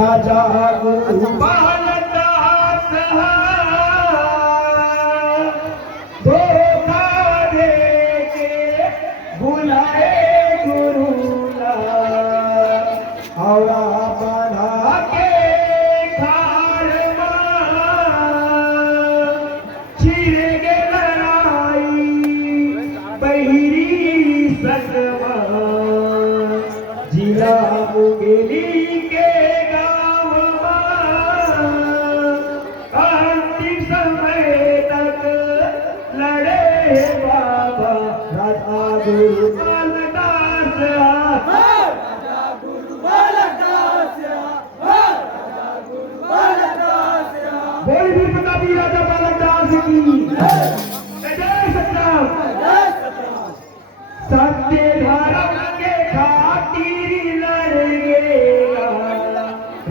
राजा बालदास धोखा दे के बुलाए गुरुला आवड़ा बना के खार छिड़ के लड़ाई बहिरी सनमा जिला मुगेली के गाँव अंतिम समय तक लड़े बाबा राधा गुरु बालदास राजा गुरु बालदास राजा गुरु बालदास बोल भी प्रतापी राजा बालदास की जय सतराम सत्य धर्म के खातिर लड़ेगा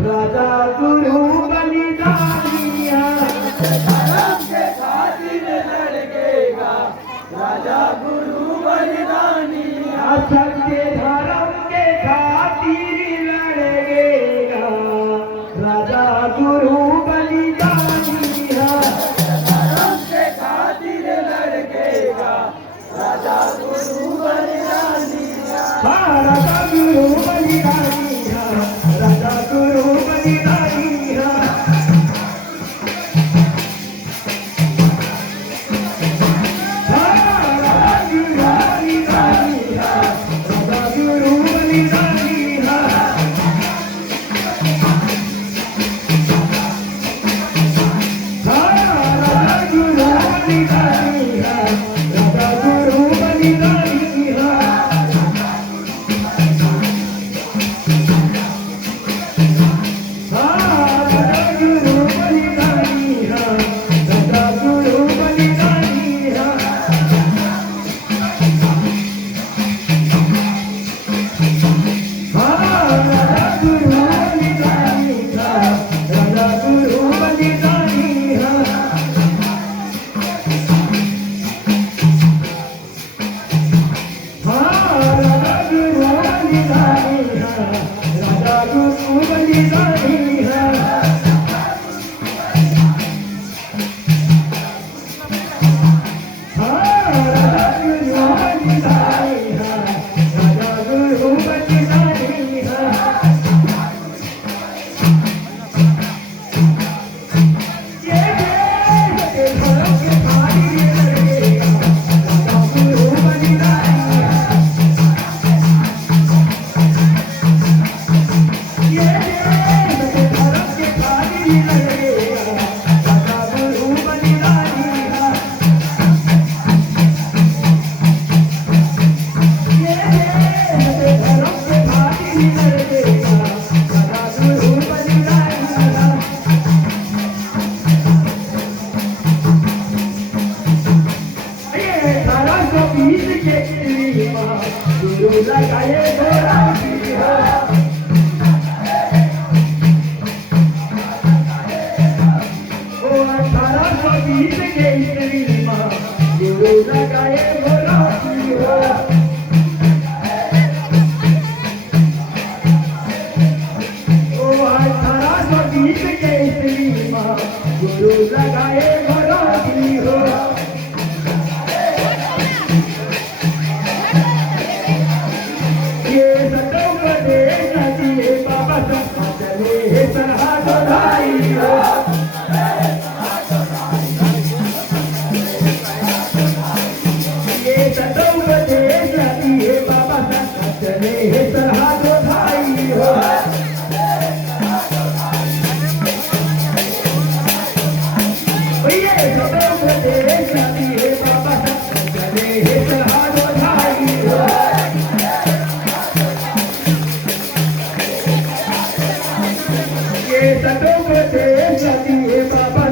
राजा गुरु बलिदानिया धर्म के खातिर लड़ेगा राजा गुरु बलिदानिया सत्य धर्म के खातिर लड़ेगा राजा गुरु बलिदानिया धर्म के खातिर लड़ेगा राजा गुरु बलिदानिया राजा गुरु बलिदानिया राजा गुरु बलिदानिया ये सतों को देश नदी है बाबा